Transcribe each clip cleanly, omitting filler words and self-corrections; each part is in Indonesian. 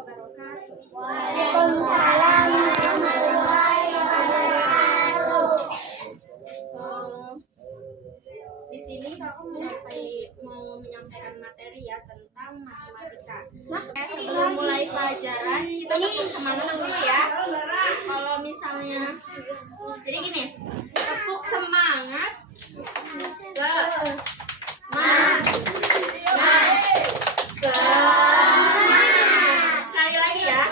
wabarakatuh. Waalaikumsalam warahmatullahi wabarakatuh. Di sini aku mau menyampaikan materi ya tentang matematika. Sebelum mulai pelajaran kita tepuk semangat dulu ya. Kalau misalnya, jadi gini, tepuk semangat. Sekali lagi ya.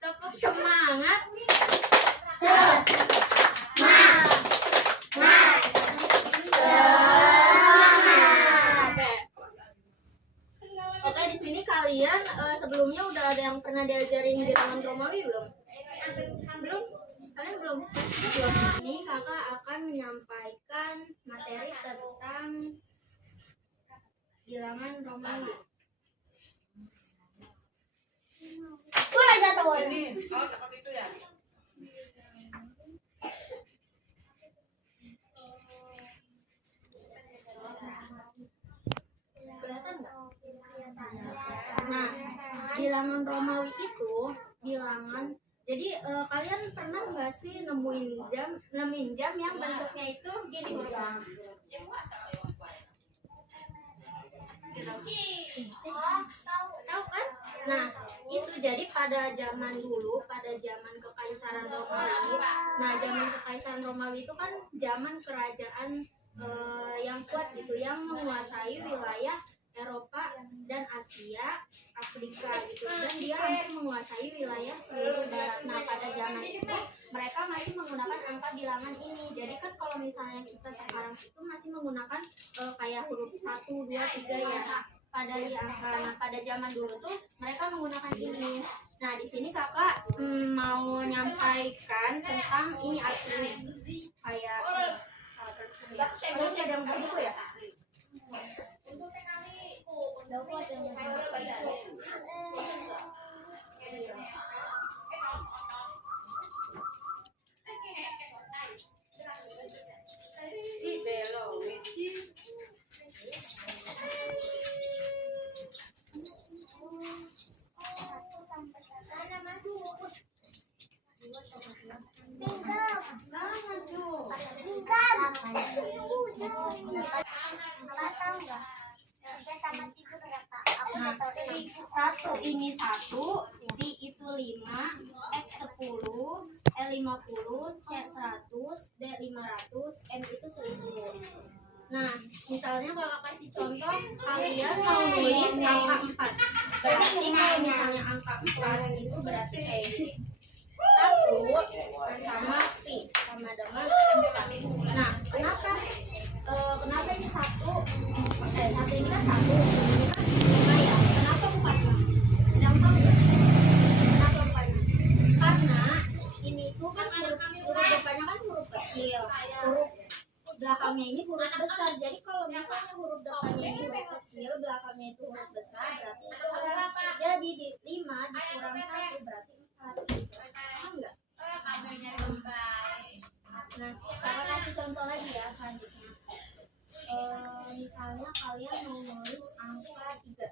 Tepuk semangat. Oke, di sini kalian sebelumnya udah ada yang pernah diajarin bilangan Romawi belum? Belum? Kalian belum? Belum. Ini kakak akan menyampaikan materi tentang bilangan Romawi. Seperti itu ya. Kelihatan nggak? Nah, bilangan Romawi itu bilangan. Jadi kalian pernah nggak sih nemuin jam yang bentuknya itu gini hurufnya? Tahu kan? Nah, itu jadi pada zaman dulu, pada zaman Kekaisaran Romawi. Nah, zaman Kekaisaran Romawi itu kan zaman kerajaan yang kuat gitu, yang menguasai wilayah Eropa dan Asia, Afrika gitu, dan dia hampir menguasai wilayah seluruh barat. Nah, pada zaman itu mereka masih menggunakan angka bilangan ini. Jadi kan kalau misalnya kita sekarang itu masih menggunakan kayak huruf 1, 2, 3 ya pada angka. Nah, pada zaman dulu tuh mereka menggunakan ini. Nah, di sini kakak mau menyampaikan tentang ini artinya kayak terus ada yang buku ya. Satu ini 1, D itu 5, X 10, L 50, C 100, D 500, M itu 1000. Nah, misalnya kalau kasih contoh, kalian mau nulis angka 4. Berarti kalau misalnya angka 4 itu berarti kayak gini. 1 sama Pi sama dengan 4. Nah, kenapa ini 1? 1 ini kan 1, ini kan 5 ya. Kenapa 4? Yang tahu nggak? Kenapa 4? Karena ini tuh kan huruf depannya kan huruf kecil, huruf belakangnya ini huruf besar. Jadi kalau misalnya huruf depannya ini huruf kecil, belakangnya itu huruf besar, berarti itu harus jadi di 5 dikurang 1 berarti 4. Paham nggak? Nah, kakak kasih contoh lagi ya selanjutnya. Misalnya kalian mau nulis angka 3,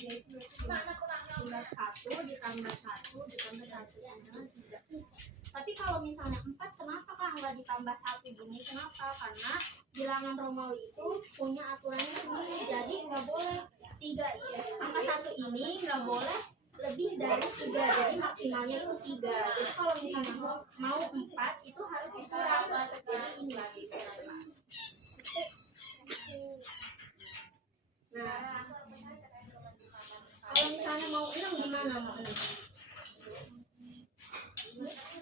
yaitu 1 ditambah 1 ditambah 1 dengan 3. Tapi kalau misalnya 4, kenapa kak nggak ditambah 1 gini? Kenapa? Karena bilangan Romawi itu punya aturannya sendiri. Jadi nggak boleh 3, angka 1 ini nggak boleh lebih dari 3. Jadi maksimalnya itu 3. Jadi kalau misalnya mau 4 itu harus dikurang. Jadi ini lagi. Nah, kalau misalnya mau 6 gimana mau 6?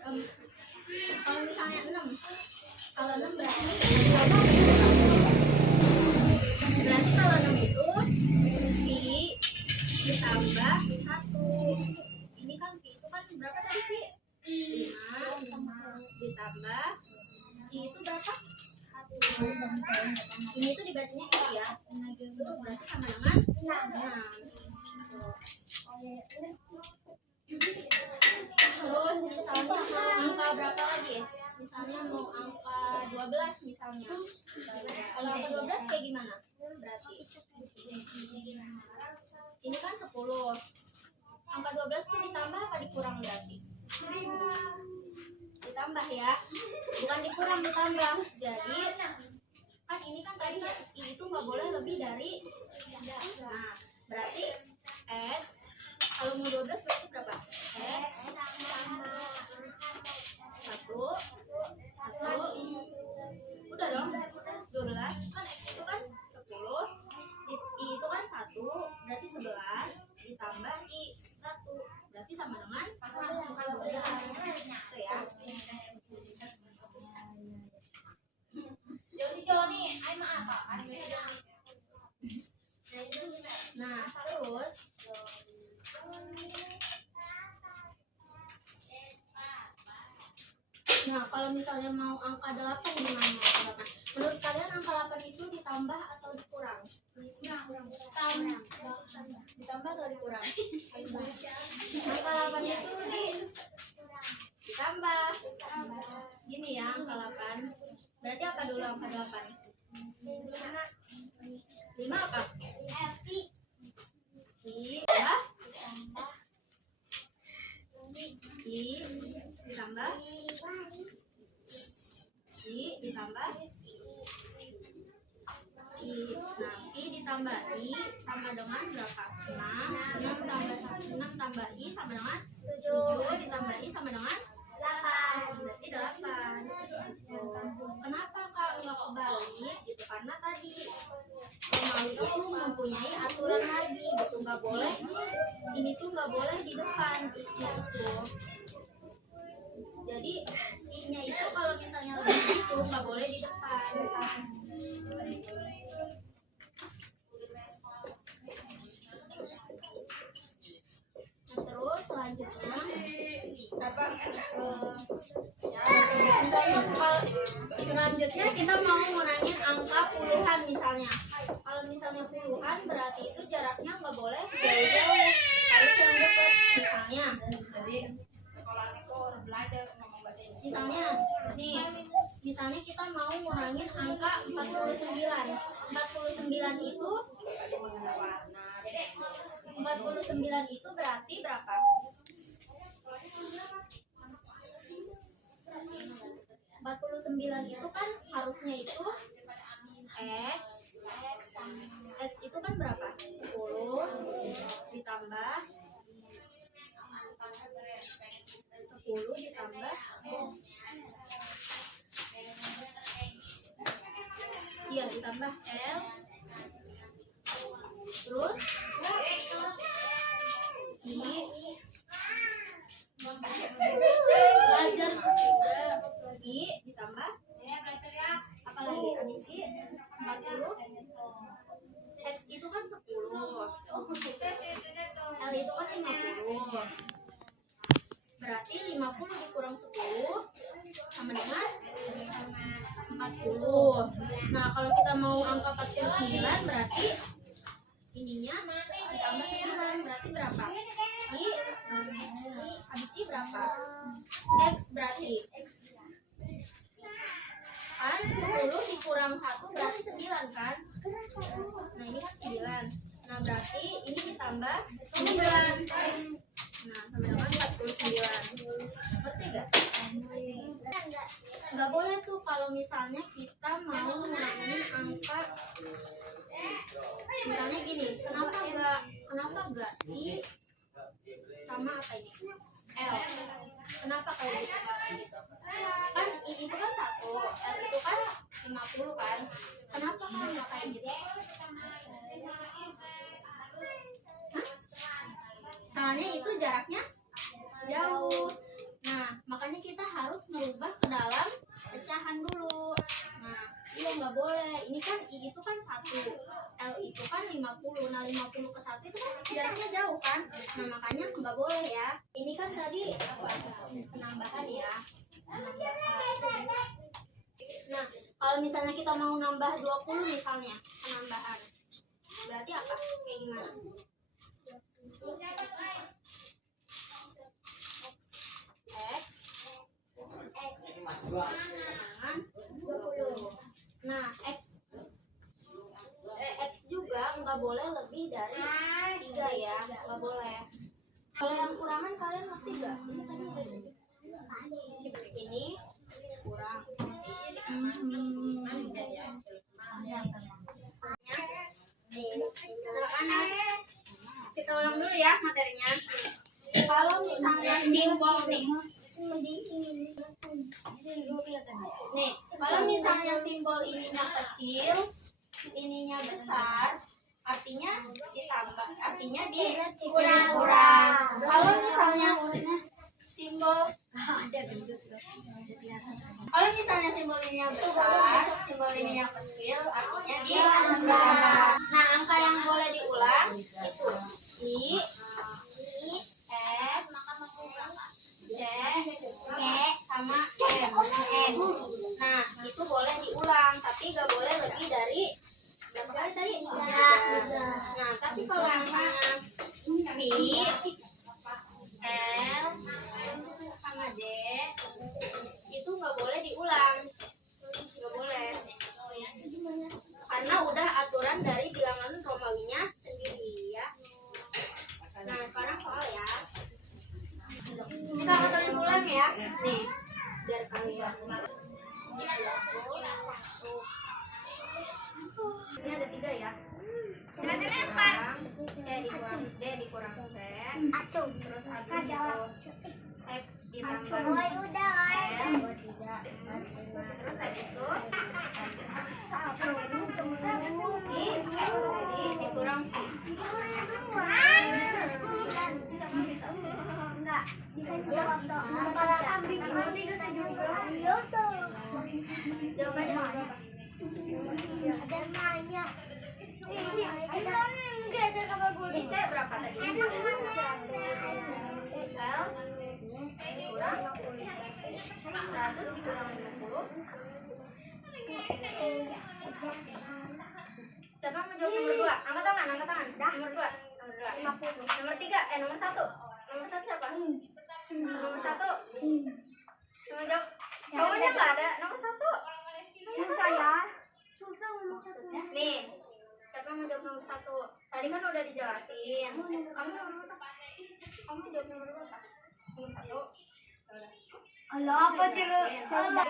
Kalau misalnya 6, kalau 6 berarti kalau 6 itu Pi ditambah 1. Ini kan Pi itu kan berapa tadi Pi? 5 ditambah Pi itu berapa? 1. Ini tuh dibacanya itu ya. Itu berarti sama dengan 6. Terus misalnya angka berapa lagi? Misalnya mau angka 12 misalnya. Kalau angka 12 kayak gimana? Berarti Ini kan 10. Angka 12 itu ditambah apa dikurang berarti? Ditambah ya. Bukan dikurang, ditambah. Jadi kan ini kan tadi ya, I itu nggak boleh lebih dari. Nah, berarti X kalau mau 12 berarti berapa? X 1 udah dong 12 kan X itu kan 10, I itu kan 1 berarti 11 ditambah I 1 berarti sama dengan masukkan 12 itu ya. Joni, ay maapa kan? Nah terus nah kalau misalnya mau angka 8 gimana? Menurut kalian angka 8 itu ditambah atau dikurang? Ditambah atau dikurang? Angka 8 itu ditambah. Gini ya angka 8. Berarti apa dulu angka 8? 5 apa? I ya? I ditambah I ditambah I. Nah, I ditambah I sama dengan berapa? 6 tambah 6 tambah I sama dengan 7 ditambah I sama dengan 8. Berarti 8. Kenapa Kak nggak kebalik? Gitu karena tadi Romawi itu mempunyai aturan lagi gitu, nggak boleh ini tuh nggak boleh di depan I-nya itu. Jadi I-nya itu kalau misalnya lagi itu nggak boleh di depan. Terus selanjutnya selanjutnya kita mau ngurangin angka puluhan misalnya. Kalau misalnya puluhan berarti itu jaraknya nggak boleh jauh-jauh, harus yang dekat. Misalnya, Jadi sekolah itu belajar ngomong bahasa Indonesia. misalnya nih, misalnya kita mau ngurangin angka 49. 49 itu 49 itu berarti berapa? 49 itu kan harusnya itu X itu kan berapa? 10 ditambah 10 ditambah iya ditambah L terus I belajar I ditambah apa lagi habis I 40 X itu kan 10 L itu kan 50 berarti 50 dikurang 10 sama dengan 40. Nah kalau kita mau angka 49 berarti ininya ditambah 9 berarti berapa? I habis I berapa? X berarti kan 10 dikurang 1 berarti 9 kan? Nah ini kan 9. Nah berarti ini ditambah 9. Nah sama dengan 49. Ngerti gak? Nggak boleh tuh kalau misalnya kita mau ngurangin angka. Misalnya gini, kenapa enggak I sama apa ini? L. Kenapa kayak gitu? Kan I itu kan 1, L itu kan 50 kan? Kenapa kan nggak kayak gitu? Hah? Soalnya itu jaraknya jauh. Nah, makanya kita harus merubah ke dalam pecahan dulu. Nah, iya nggak boleh. Ini kan I itu kan 1, L itu kan 50. Nah, 50 ke 1 itu kan jaraknya jauh kan? Nah, makanya nggak boleh ya. Ini kan tadi penambahan ya. Penambahan. Nah, kalau misalnya kita mau nambah 20 misalnya, penambahan. Berarti apa? Kayak gimana? Nah, X juga nggak nggak boleh lebih dari 3 ya, nggak boleh. Kalau yang kurangan kalian ngerti nggak? Ini tadi udah ini kurang. Anak-anak, kita ulang dulu ya materinya. Kalau misalnya simbol nih, kalau misalnya simbol ininya kecil, ininya besar, artinya ditambah, artinya dikurang. Kalau misalnya simbol kalau misalnya simbol ininya besar, simbol ininya kecil, artinya ditambah. Nah, angka yang boleh diulang itu I, X, C, sama M. Nah, itu boleh diulang, tapi gak boleh lebih dari berapa kali tadi? 3. Nah, tapi kalau misalnya I, L, sama D, itu nggak boleh diulang, nggak boleh, karena udah aturan dari bilangan Romawinya sendiri ya. Nah, sekarang soal ya, kita akan tulis ulang ya, nih biar kalian ini ada 3 ya. Ada dikurang C dikurang D dikurang C, terus habis itu X ditambah L, terus habis itu I dikurang jawab aja ini C berapa tadi? L dikurang 100 dikurang 50. Siapa mau jawab nomor 2? Angkat tangan, angkat tangan. Nomor 2, nomor 2. Nomor 3, nomor 1. Nomor 1 siapa? Nomor 1. Cuma jawab. Cowoknya nggak ada. Nomor 1. Susah ya. Nih, siapa mau jawab nomor 1? Tadi kan udah dijelasin. Kamu nomor berapa? Kamu jawab nomor berapa? Nomor 1. Alah, apa sih lu? Salah.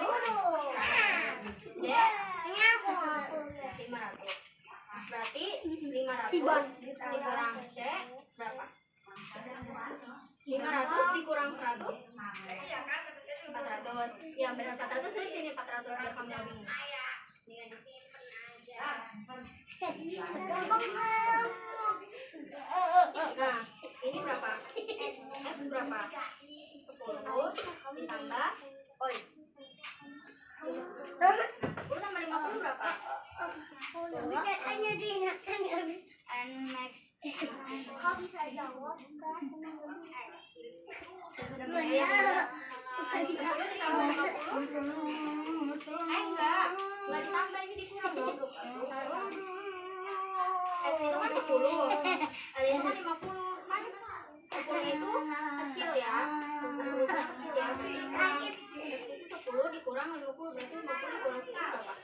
Ya, 500. Berarti 500 dikurang C berapa? 500 dikurang 100? 400. Ya benar 400 di sini 400 biar kamu bingung. Nih disimpan aja. Nah, ini berapa? X berapa? 10 ditambah 10 tambah 50 berapa? Katanya diingatkan and next. Kau bisa jawab kan? Enggak ditambah, ini dikurang dong. X itu kan 10, L itu kan 50. Kan 10 itu kecil ya, hurufnya kecil ya. X itu 10 dikurang 50, berarti 50 dikurang 10 berapa?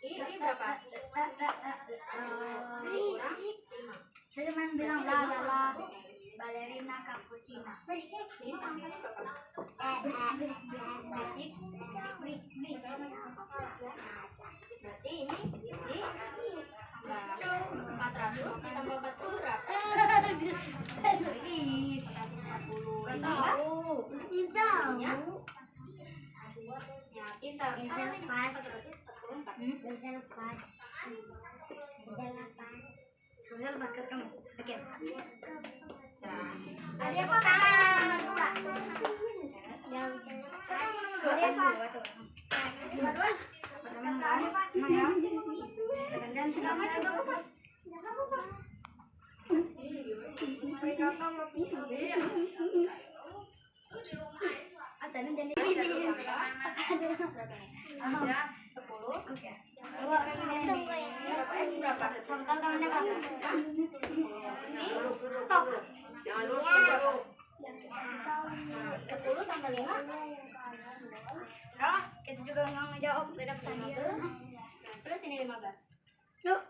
Ini berapa? Saya cuma bilang lah balerina cappuccino. Ini angkanya berapa? Basic. Berarti ini 400 ditambah 40 berapa? 440. Tahu. Ya, pintar. Bisa lepas. 444. Bisa lepas ke kamu. Oke. Ada apa tangan? Ya bisa. Ada apa? Asalnya jadi 10. oke. Berapa X berapa? Tangannya apa? Ini 10 tambah 5 juga nggak ngejawab beda pertanyaan. Terus ini 15. Yuk.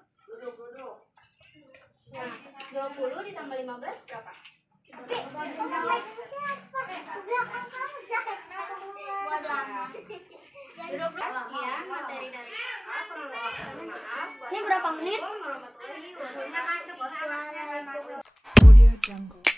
Nah, 20 ditambah 15 berapa? Tapi siapa? Belakang kamu siapa? Bodoh amat. 12. Sekian materi dari kakak. Kurang lebih mohon maaf. Ini berapa menit? Warahmatullahi wabarakatuh. Waalaikumsalam. Audio Jungle.